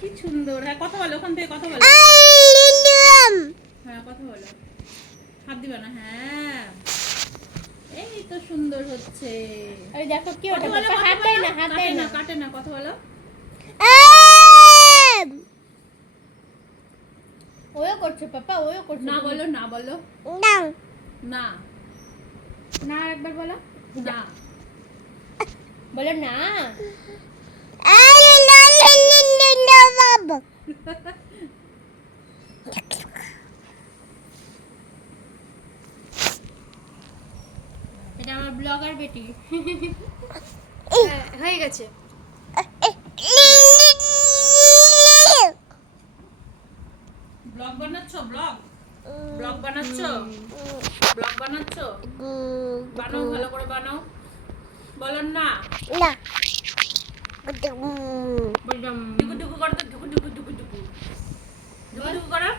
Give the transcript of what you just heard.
কি সুন্দর। হ্যাঁ কথা বলো, ওখান থেকে কথা বলো। হ্যাঁ কথা বলো, হাত দিবা না। হ্যাঁ এই তো সুন্দর হচ্ছে। এই দেখো কি কথা ওটা বলো, পাপা, কথা হাত দেয় বলো। না, হাত দেয় না। কাটে না, কথা বলো। ওয়ো করছে পাপা, ওয়ো করছে। না বলো, না বলো, না না, একবার বলো। না। বলো না। এটা আমার ব্লগার বেটি। হয়ে গেছে। ব্লগ বানাচ্ছ? ব্লগ বানাচ্ছ? ব্লগ বানাচ্ছ? বানাও, ভালো করে বানাও। বলো না। বললাম ডুকু ডুকু করো তো, ডুকু ডুকু ডুকু ডুকু ডুকু ডুকু করো।